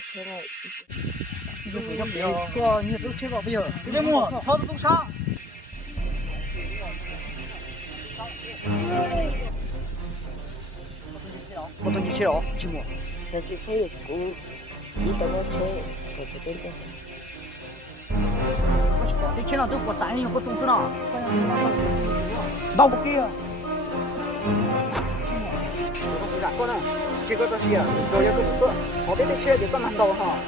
车了，你就不要不要，哥，你都吃了不要？这么操的都啥？我等你去了，寂寞。但是可以过，你等我车，我这边的。你前两天我答应我种子了，那不给啊？我不敢说呢，这个东西啊，我也不说，我别的车就这么多哈。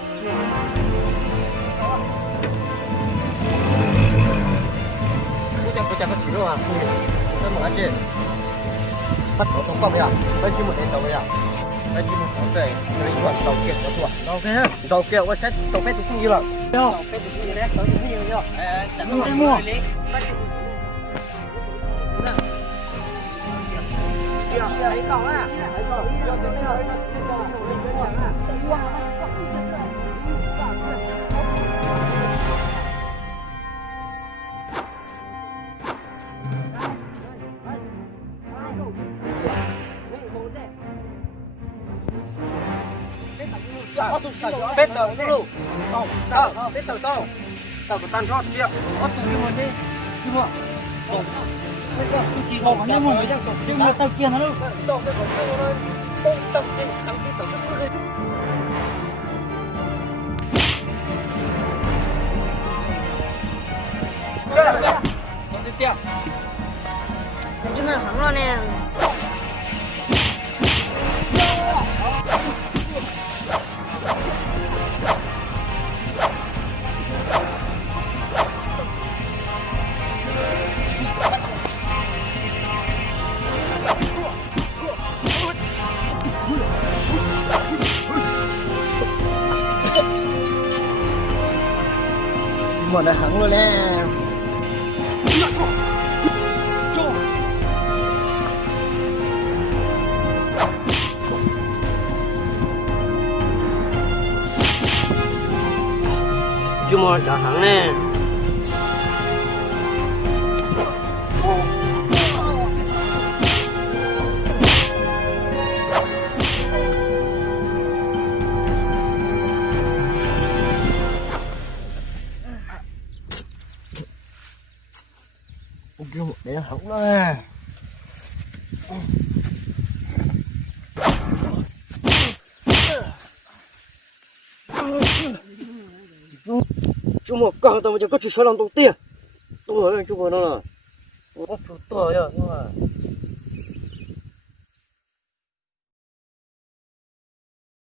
不加个鸡肉啊，这么个子，他头痛搞不呀？那鸡没得走呀？那鸡没走对，那一个倒给我做，倒给我先倒杯子送你了。要倒杯子送你了，倒杯子送你了。哎，咱们这么。还搞啊？还搞？要怎么样？别等路，到，别等到个单车去，我堵你们的，是不？那个不记好，你们没讲，你们到见了喽，到这个了，到这上去走这个。我这掉，这么行了呢？我的行了嘞。就么这行呢？我就没行了。Cuma kau tahu macam kau cuci orang tu dia. Tu lah cuma nak. Aku tu ya, tu lah.